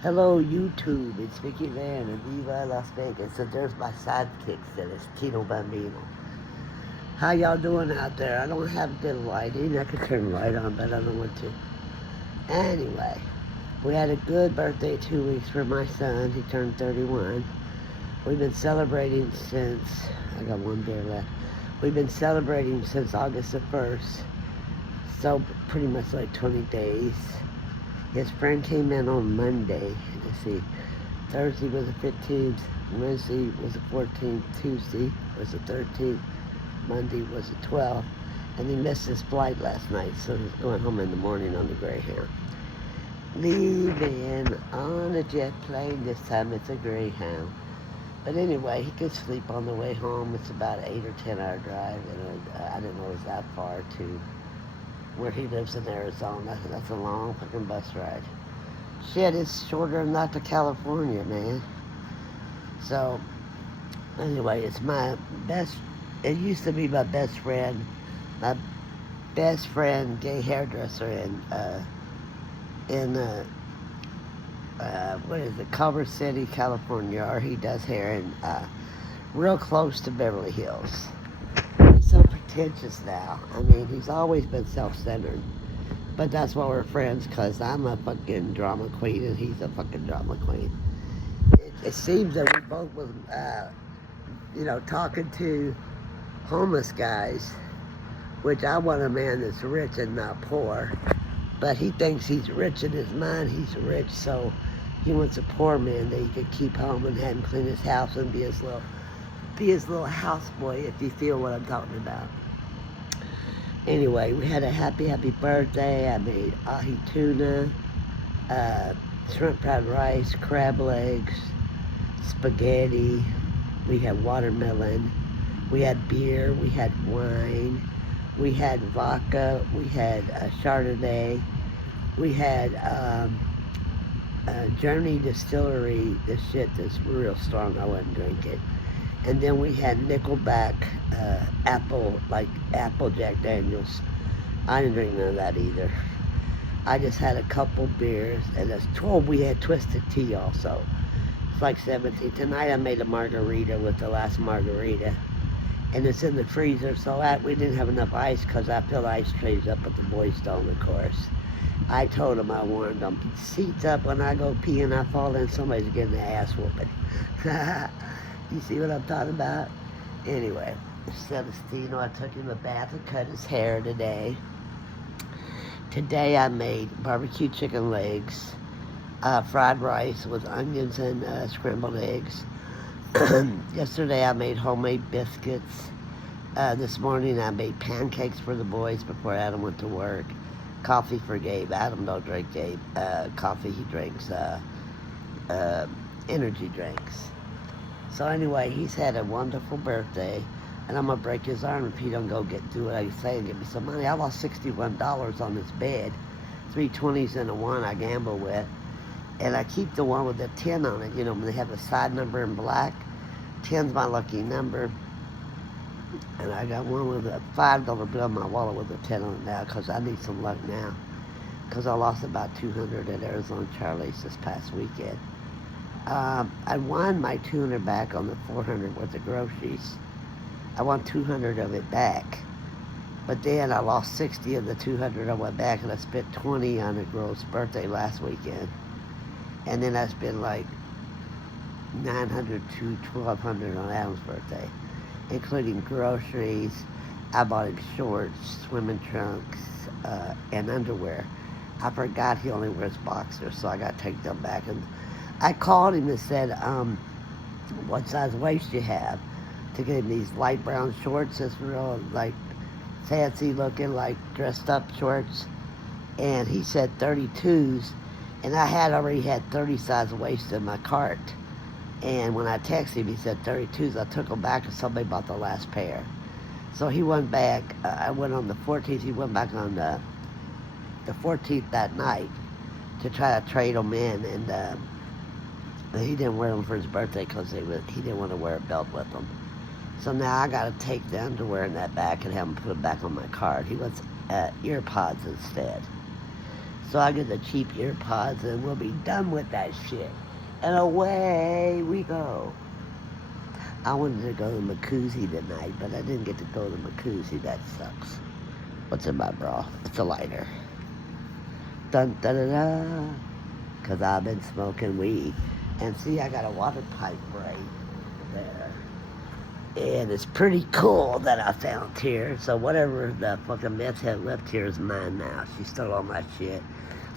Hello, YouTube. It's Vicky Van in Viva Las Vegas. And there's my sidekick, that is Tino Bambino. How y'all doing out there? I don't have good lighting. I could turn the light on, but I don't want to. Anyway, we had a good birthday 2 weeks for my son. He turned 31. We've been celebrating since, I got one beer left. We've been celebrating since August the 1st. So pretty much like 20 days. His friend came in on Monday. Let's see. Thursday was the 15th. Wednesday was the 14th. Tuesday was the 13th. Monday was the 12th. And he missed his flight last night, so he's going home in the morning on the Greyhound. Leaving on a jet plane. This time it's a Greyhound. But anyway, he could sleep on the way home. It's about 8 or 10 hour drive, and I didn't know it was that far to where he lives in Arizona. That's a long fucking bus ride. Shit, it's shorter than that to California, man. So, anyway, it's my best, it used to be my my best friend, gay hairdresser what is it, Culver City, California, or he does hair in, real close to Beverly Hills. He's so pretentious now. I mean, he's always been self-centered. But that's why we're friends, because I'm a fucking drama queen and he's a fucking drama queen. It seems that we both was, talking to homeless guys, which I want a man that's rich and not poor. But he thinks he's rich in his mind. He's rich, so he wants a poor man that he could keep home and have him clean his house and be his little houseboy, if you feel what I'm talking about. Anyway, we had a happy birthday. I made ahi tuna, shrimp fried rice, crab legs, spaghetti. We had watermelon. We had beer. We had wine. We had vodka. We had Chardonnay. We had Journey Distillery. This shit that's real strong. I wouldn't drink it. And then we had Nickelback apple Jack Daniels. I didn't drink none of that either. I just had a couple beers, and that's 12. We had twisted tea also. It's like 17. Tonight I made a margarita with the last margarita, and it's in the freezer. So we didn't have enough ice because I fill ice trays up, but the boys don't, of course. I told them, I warned them, seats up when I go pee and I fall in, somebody's getting the ass whooping. You see what I'm talking about? Anyway, Celestino, I took him a bath and cut his hair today. Today I made barbecue chicken legs, fried rice with onions and scrambled eggs. Yesterday I made homemade biscuits. This morning I made pancakes for the boys before Adam went to work. Coffee for Gabe. Adam don't drink coffee. He drinks energy drinks. So anyway, he's had a wonderful birthday, and I'm going to break his arm if he don't go do what I say and give me some money. I lost $61 on this bed, 3 20s and a 1 I gamble with, and I keep the one with the 10 on it. You know, when they have a side number in black, 10's my lucky number, and I got one with a $5 bill in my wallet with a 10 on it now because I need some luck now, because I lost about 200 at Arizona Charlie's this past weekend. I won my 200 back on the 400 worth of groceries. I won 200 of it back. But then I lost 60 of the 200 I went back, and I spent 20 on a girl's birthday last weekend. And then I spent like 900 to 1,200 on Adam's birthday, including groceries. I bought him shorts, swimming trunks, and underwear. I forgot he only wears boxers, so I got to take them back. And I called him and said, what size waist you have, to get him these light brown shorts. That's real, like, fancy looking, like, dressed up shorts. And he said 32s, and I had already had 30 size waist in my cart. And when I texted him, he said 32s. I took them back, and somebody bought the last pair. So he went back. I went on the 14th. He went back on the 14th that night to try to trade them in, and he didn't wear them for his birthday because he didn't want to wear a belt with them. So now I got to take the underwear in that back and have him put it back on my card. He wants ear pods instead. So I get the cheap ear pods and we'll be done with that shit. And away we go. I wanted to go to Macuzzi tonight, but I didn't get to go to Macuzzi. That sucks. What's in my bra? It's a lighter. Dun da da da. Because I've been smoking weed. And see, I got a water pipe right there. And it's pretty cool that I found here. So whatever the fucking meth head left here is mine now. She stole all my shit.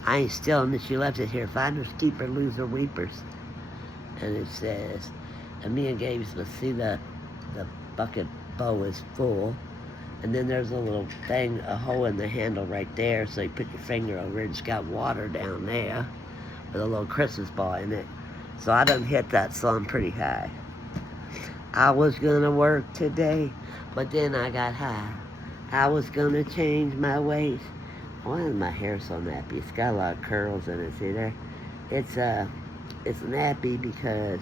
I ain't stealing it. She left it here. Finders, keepers, loser, weepers. And it says, and me and Gabe will see the bucket bowl is full. And then there's a little thing, a hole in the handle right there. So you put your finger over it. It's got water down there with a little Christmas ball in it. So I done hit that, so I'm pretty high. I was gonna work today, but then I got high. I was gonna change my ways. Why is my hair so nappy? It's got a lot of curls in it, see there? It's nappy because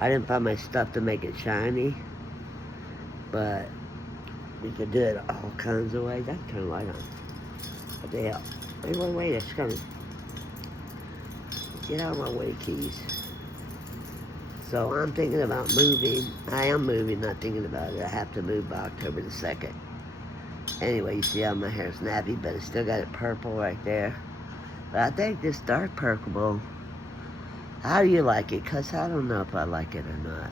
I didn't find my stuff to make it shiny, but we could do it all kinds of ways. I can turn the light on. What the hell? Wait, it's coming. Get out of my way, keys. So I'm thinking about moving. I am moving, not thinking about it. I have to move by October the 2nd. Anyway, you see how my hair's nappy, but it's still got it purple right there. But I think this dark purple, how do you like it? Because I don't know if I like it or not.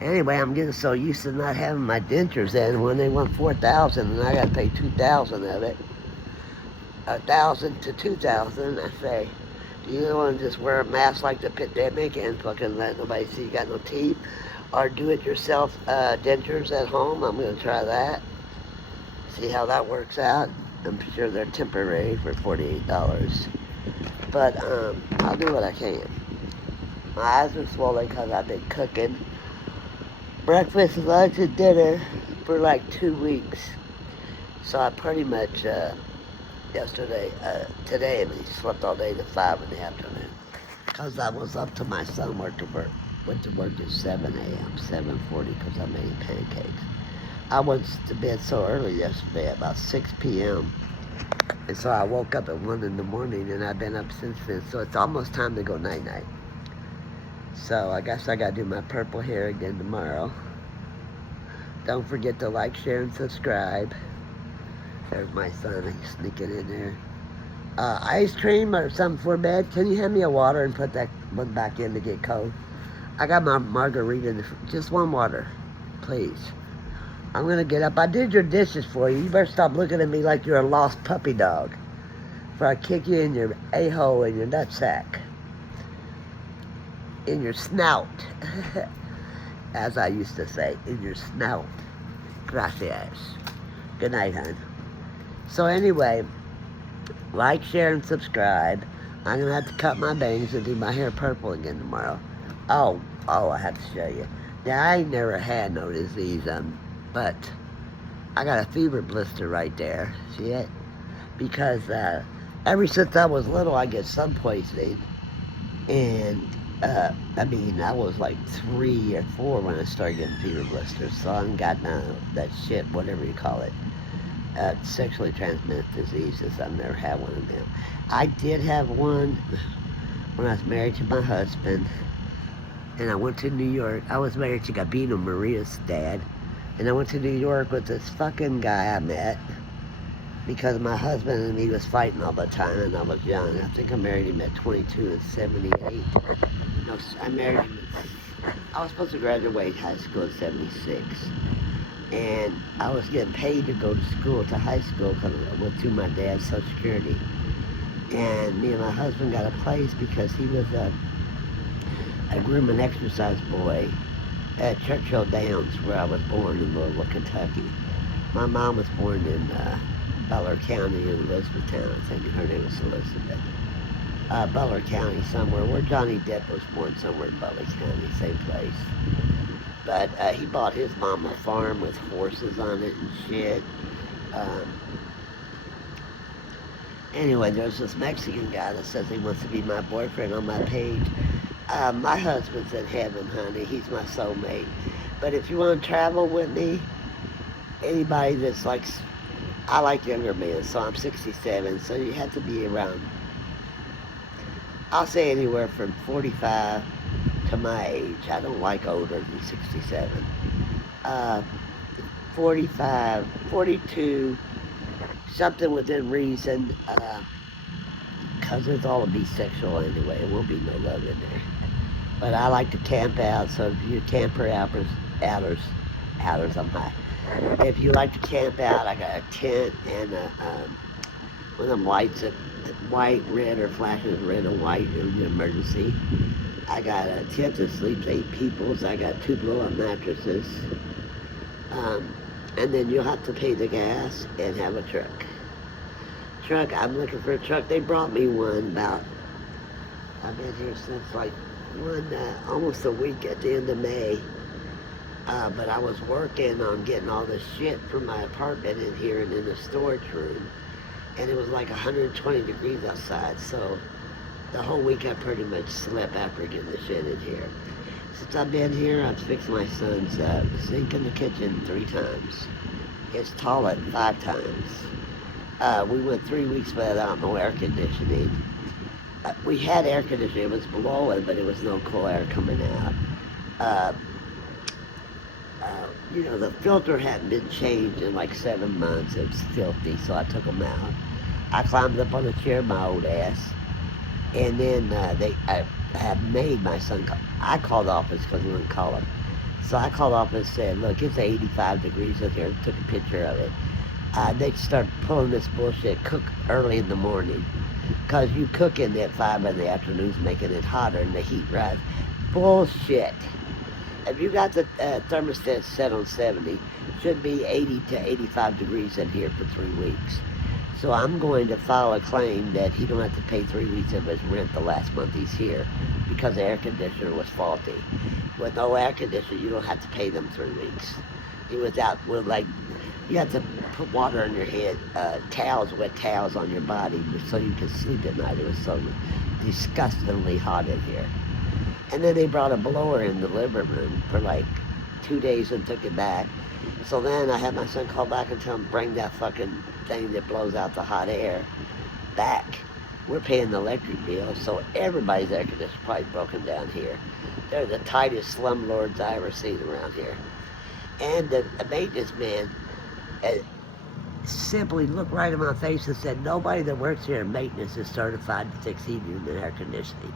Anyway, I'm getting so used to not having my dentures in. When they want $4,000 and I got to pay $2,000 of it, $1,000 to $2,000, I say, do you want to just wear a mask like the pandemic and fucking let nobody see you got no teeth? Or do it yourself dentures at home? I'm going to try that. See how that works out. I'm sure they're temporary for $48. But I'll do what I can. My eyes are swollen because I've been cooking breakfast, lunch, and dinner for like 2 weeks. So I pretty much... today at least, slept all day to 5 in the afternoon. Because I was up to my son went to work at 7 a.m., 7:40 because I made pancakes. I went to bed so early yesterday, about 6 p.m. And so I woke up at 1 in the morning and I've been up since then. So it's almost time to go night-night. So I guess I got to do my purple hair again tomorrow. Don't forget to like, share, and subscribe. There's my son, he's sneaking in there. Ice cream or something for bed? Can you hand me a water and put that one back in to get cold? I got my margarita, just one water, please. I'm gonna get up. I did your dishes for you. You better stop looking at me like you're a lost puppy dog. Before I kick you in your a-hole in your nutsack. In your snout. As I used to say, in your snout. Gracias. Good night, hon. So anyway, like, share, and subscribe. I'm going to have to cut my bangs and do my hair purple again tomorrow. Oh, I have to show you. Now, I ain't never had no disease, but I got a fever blister right there. See it? Because ever since I was little, I get sun poisoning. And, I was like 3 or 4 when I started getting fever blisters. So I ain't got none of that shit, whatever you call it. Sexually transmitted diseases. I've never had one of them. I did have one when I was married to my husband, and I went to New York. I was married to Gabino, Maria's dad, and I went to New York with this fucking guy I met because my husband and me was fighting all the time, and I was young. I think I married him at 22 and 78. No, I married him. I was supposed to graduate high school in 76. And I was getting paid to go to school, to high school, because I went through my dad's Social Security. And me and my husband got a place because he was a groom and exercise boy at Churchill Downs, where I was born in Louisville, Kentucky. My mom was born in Butler County in Elizabethtown. I think her name was Elizabeth. Butler County somewhere, where Johnny Depp was born, somewhere in Butler County, same place. But he bought his mom a farm with horses on it and shit. Anyway, there's this Mexican guy that says he wants to be my boyfriend on my page. My husband's in heaven, honey. He's my soulmate. But if you want to travel with me, anybody that's like, I like younger men, so I'm 67, so you have to be around, I'll say anywhere from 45 to my age. I don't like older than 67. Uh, 45, 42, something within reason, because it's all bisexual anyway. It won't be no love in there. But I like to camp out, so if you camper outers, I'm high. If you like to camp out, I got a tent and one of them lights that white, red, or flashes red or white in an emergency. I got a tent that sleeps 8 people, so I got 2 blow-up mattresses. And then you'll have to pay the gas and have a truck. I'm looking for a truck. They brought me one about, I've been here since like almost a week at the end of May. But I was working on getting all the shit from my apartment in here and in the storage room. And it was like 120 degrees outside, so the whole week I pretty much slept after getting the shit in here. Since I've been here, I've fixed my son's sink in the kitchen 3 times. His toilet 5 times. We went 3 weeks without no air conditioning. We had air conditioning, it was blowing, but it was no cool air coming out. You know, the filter hadn't been changed in like 7 months. It was filthy, so I took them out. I climbed up on a chair, my old ass, and then I had made my son call. I called the office because we wouldn't call him. So I called off and said, look, it's 85 degrees in here, and took a picture of it. They start pulling this bullshit, cook early in the morning, because you cook in at 5 in the afternoons, making it hotter, and the heat rise. Bullshit. If you got the thermostat set on 70, it should be 80 to 85 degrees in here for 3 weeks. So I'm going to file a claim that he don't have to pay 3 weeks of his rent the last month he's here because the air conditioner was faulty. With no air conditioner, you don't have to pay them 3 weeks. You have to put water on your head, wet towels on your body so you can sleep at night. It was so disgustingly hot in here. And then they brought a blower in the living room for like 2 days and took it back. So then I had my son call back and tell him, bring that fucking thing that blows out the hot air back. We're paying the electric bill, so everybody's air conditioner probably broken down here. They're the tightest slumlords I ever seen around here. And the maintenance man simply looked right in my face and said, nobody that works here in maintenance is certified to fix heating and air conditioning.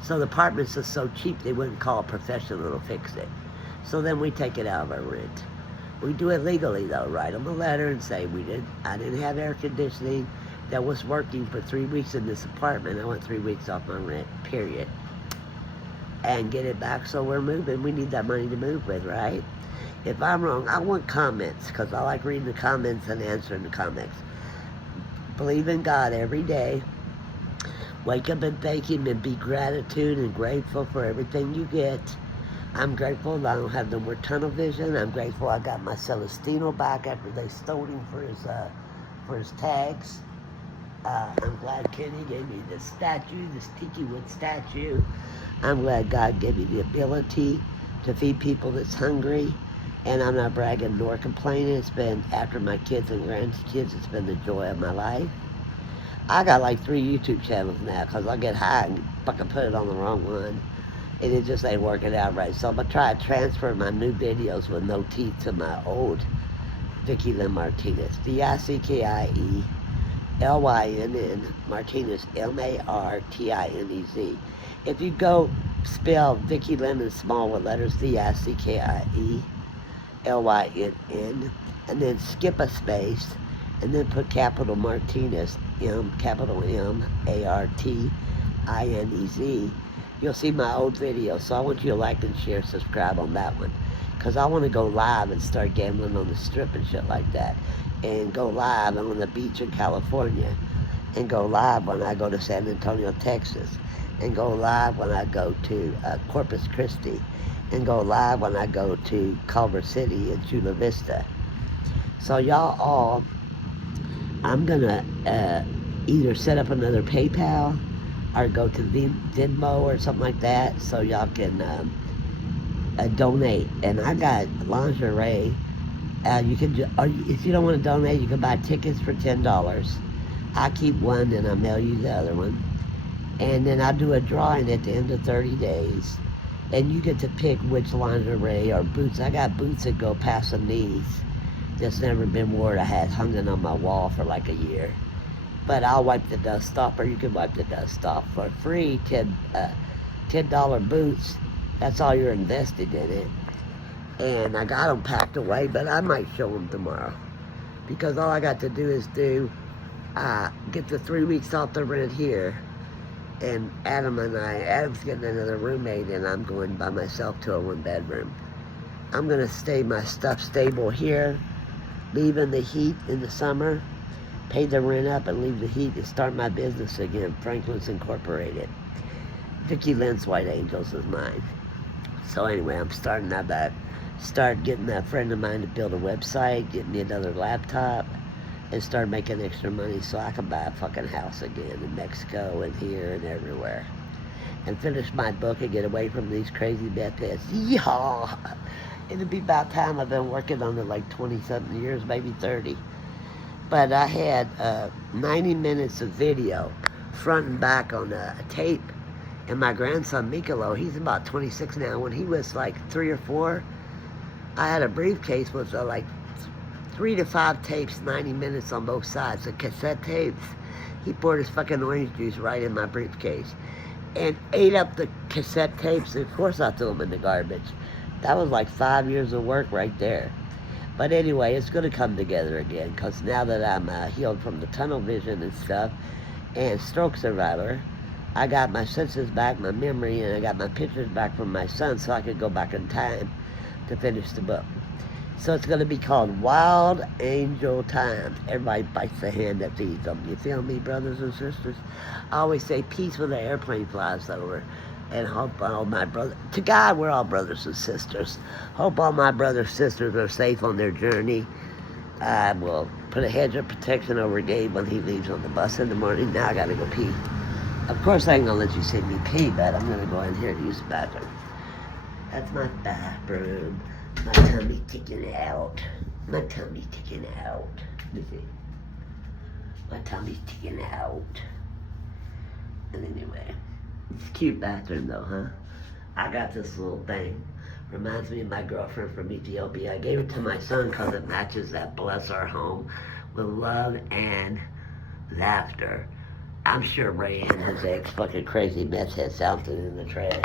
So the apartments are so cheap they wouldn't call a professional to fix it. So then we take it out of our rent. We do it legally though, write them a letter and say I didn't have air conditioning that was working for 3 weeks in this apartment. I went 3 weeks off my rent, period. And get it back, so we're moving. We need that money to move with, right? If I'm wrong, I want comments, because I like reading the comments and answering the comments. Believe in God every day. Wake up and thank Him and be gratitude and grateful for everything you get. I'm grateful that I don't have no more tunnel vision. I'm grateful I got my Celestino back after they stole him for his tags. I'm glad Kenny gave me this tiki wood statue. I'm glad God gave me the ability to feed people that's hungry. And I'm not bragging nor complaining. It's been, after my kids and grandkids, it's been the joy of my life. I got like 3 YouTube channels now because I get high and fucking put it on the wrong one. And it just ain't working out right. So I'm going to try to transfer my new videos with no teeth to my old Vicky Lynn Martinez. VICKIELYNN Martinez, MARTINEZ. If you go spell Vicky Lynn in small with letters, VICKIELYNN, and then skip a space, and then put capital Martinez, capital MARTINEZ, you'll see my old video. So I want you to like and share, subscribe on that one. Because I want to go live and start gambling on the strip and shit like that. And go live on the beach in California. And go live when I go to San Antonio, Texas. And go live when I go to Corpus Christi. And go live when I go to Culver City and Chula Vista. So y'all all, I'm going to either set up another PayPal or go to Venmo or something like that so y'all can donate. And I got lingerie You can, if you don't want to donate, you can buy tickets for $10. I keep one, and I mail you the other one. And then I do a drawing at the end of 30 days. And you get to pick which lingerie or boots. I got boots that go past the knees that's never been worn. I had hung it on my wall for like a year. But I'll wipe the dust off, or you can wipe the dust off for free. $10 boots. That's all you're invested in it. And I got them packed away, but I might show them tomorrow. Because all I got to do is get the 3 weeks off the rent here. And Adam's getting another roommate, and I'm going by myself to a 1-bedroom. I'm going to stay my stuff stable here, leaving the heat in the summer, pay the rent up, and leave the heat and start my business again, Franklin's Incorporated. Vicki Lynn's White Angels is mine. So anyway, I'm starting start getting that friend of mine to build a website, get me another laptop, and start making extra money so I can buy a fucking house again in Mexico and here and everywhere. And finish my book and get away from these crazy meth heads. Yeehaw! It'll be about time. I've been working on it like 20-something years, maybe 30. But I had 90 minutes of video, front and back on a tape. And my grandson, Mikalo, he's about 26 now. When he was like 3 or 4, I had a briefcase with like 3 to 5 tapes, 90 minutes on both sides, the cassette tapes. He poured his fucking orange juice right in my briefcase and ate up the cassette tapes. Of course I threw them in the garbage. That was like 5 years of work right there. But anyway, it's going to come together again, because now that I'm healed from the tunnel vision and stuff, and stroke survivor, I got my senses back, my memory, and I got my pictures back from my son, so I could go back in time to finish the book. So it's going to be called Wild Angel Times. Everybody bites the hand that feeds them. You feel me, brothers and sisters? I always say peace when the airplane flies over. And hope all my brothers, to God, we're all brothers and sisters. Hope all my brothers and sisters are safe on their journey. I will put a hedge of protection over Gabe when he leaves on the bus in the morning. Now I got to go pee. Of course, I ain't going to let you see me pee, but I'm going to go in here to use the bathroom. That's my bathroom. My tummy ticking out. My tummy ticking out. Let me see. My tummy's ticking out. And anyway, it's a cute bathroom though, huh? I got this little thing. Reminds me of my girlfriend from Ethiopia. I gave it to my son because it matches that bless our home with love and laughter. I'm sure Ray and his ex fucking crazy meth head something in the trash.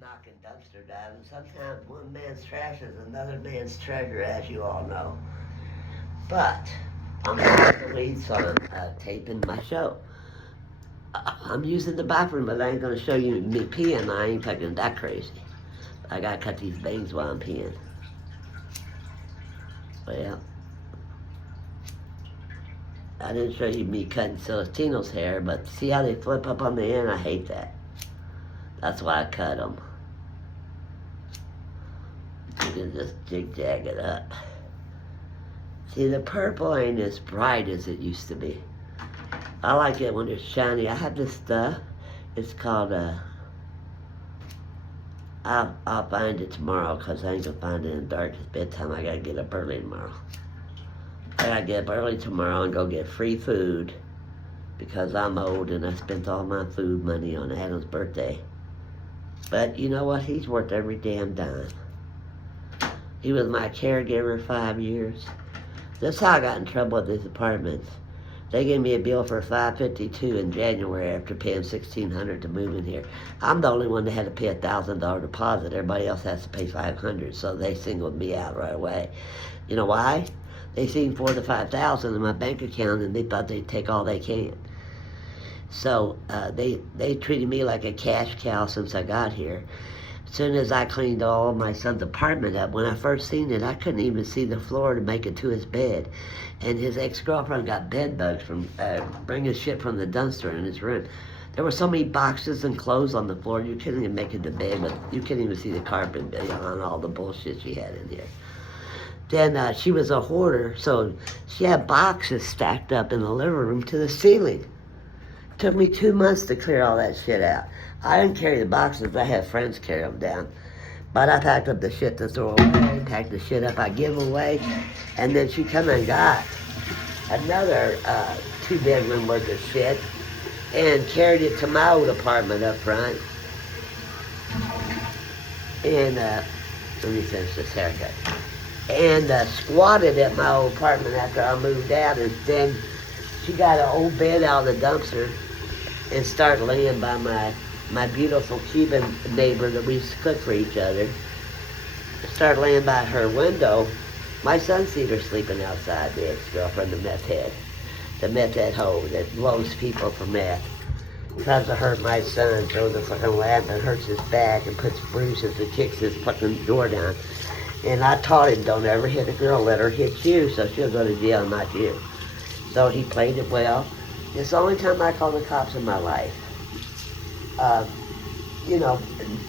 Knocking dumpster diving. Sometimes one man's trash is another man's treasure, as you all know. But I'm going to lead, so I'm taping my show. I'm using the bathroom, but I ain't going to show you me peeing. I ain't fucking that crazy. I got to cut these bangs while I'm peeing. Well, I didn't show you me cutting Celestino's hair, but see how they flip up on the end? I hate that. That's why I cut them. You can just jig-jag it up. See, the purple ain't as bright as it used to be. I like it when it's shiny. I have this stuff. It's called, I'll find it tomorrow, because I ain't gonna find it in the dark. It's bedtime. I gotta get up early tomorrow. I gotta get up early tomorrow and go get free food, because I'm old and I spent all my food money on Adam's birthday. But you know what? He's worth every damn dime. He was my caregiver 5 years. That's how I got in trouble with these apartments. They gave me a bill for $552 in January after paying $1,600 to move in here. I'm the only one that had to pay a $1,000 deposit. Everybody else has to pay $500, so they singled me out right away. You know why? They seen $4,000 to $5,000 in my bank account, and they thought they'd take all they can. So they treated me like a cash cow since I got here. As soon as I cleaned all my son's apartment up, when I first seen it, I couldn't even see the floor to make it to his bed. And his ex-girlfriend got bed bugs from bringing shit from the dumpster in his room. There were so many boxes and clothes on the floor, you couldn't even make it to bed, but you couldn't even see the carpet on all the bullshit she had in here. Then she was a hoarder, so she had boxes stacked up in the living room to the ceiling. Took me 2 months to clear all that shit out. I didn't carry the boxes, I had friends carry them down. But I packed up the shit to throw away, packed the shit up I give away, and then she come and got another 2 bedroom worth of shit and carried it to my old apartment up front. And let me finish this haircut. And squatted at my old apartment after I moved out, and then she got an old bed out of the dumpster and started laying by my beautiful Cuban neighbor that we used to cook for each other. Started laying by her window. My son seen her sleeping outside, the ex-girlfriend, the meth head hoe that blows people for meth. Tries to hurt my son, throws a fucking lamp and hurts his back and puts bruises and kicks his fucking door down. And I taught him, don't ever hit a girl, let her hit you, so she'll go to jail, not you. So he played it well. It's the only time I called the cops in my life. You know,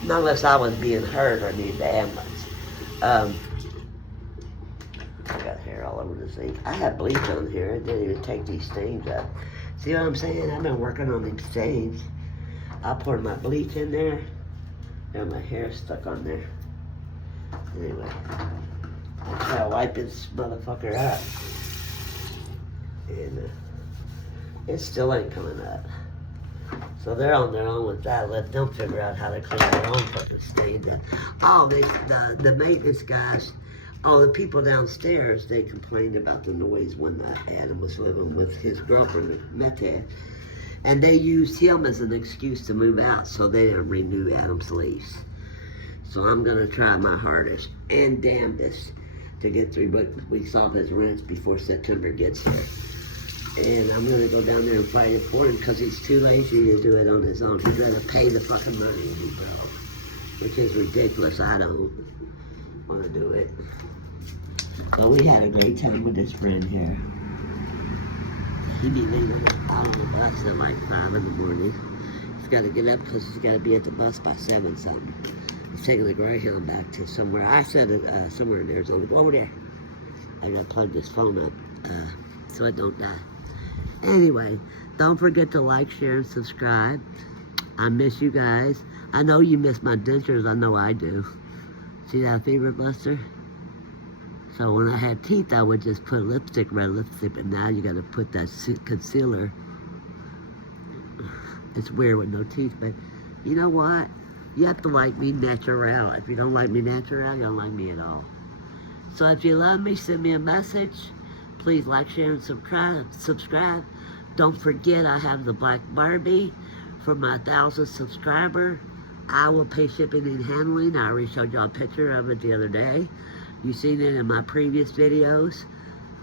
not unless I was being hurt or needed the ambulance. I got hair all over the sink. I have bleach on here. I didn't even take these stains up. See what I'm saying? I've been working on these stains. I poured my bleach in there, and my hair stuck on there. Anyway, I try to wipe this motherfucker up. And it still ain't coming up. So they're on their own with that. Let them figure out how to clean their own fucking stain. Oh, the maintenance guys, the people downstairs, they complained about the noise when Adam was living with his girlfriend, meth head. And they used him as an excuse to move out, so they didn't renew Adam's lease. So I'm gonna try my hardest and damnedest to get 3 weeks off his rent before September gets here. And I'm gonna go down there and fight it for him because he's too lazy to do it on his own. He'd rather pay the fucking money and be broke, which is ridiculous. I don't want to do it. But we had a great time with his friend here. He'd be leaving out on the bus at like 5 in the morning. He's got to get up because he's got to be at the bus by 7 something. He's taking the Greyhound back to somewhere. I said it somewhere in Arizona. Go over there. I gotta plug this phone up so it don't die. Anyway, don't forget to like, share, and subscribe. I miss you guys. I know you miss my dentures. I know I do. See that fever buster? So when I had teeth, I would just put lipstick, red lipstick, but now you got to put that concealer. It's weird with no teeth, but you know what? You have to like me natural. If you don't like me natural, you don't like me at all. So if you love me, send me a message. Please like, share, and subscribe. Don't forget I have the Black Barbie for my 1,000th subscriber. I will pay shipping and handling. I already showed y'all a picture of it the other day. You've seen it in my previous videos.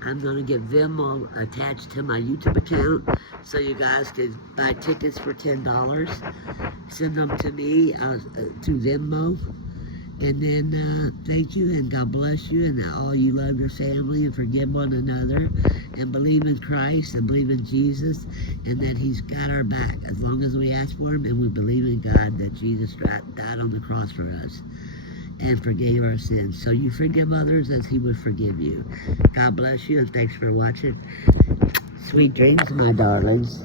I'm going to get Venmo attached to my YouTube account so you guys can buy tickets for $10. Send them to me through Venmo. And then thank you and God bless you, and all you love your family and forgive one another and believe in Christ and believe in Jesus and that he's got our back as long as we ask for him and we believe in God that Jesus died on the cross for us and forgave our sins. So you forgive others as he would forgive you. God bless you and thanks for watching. Sweet dreams, my darlings.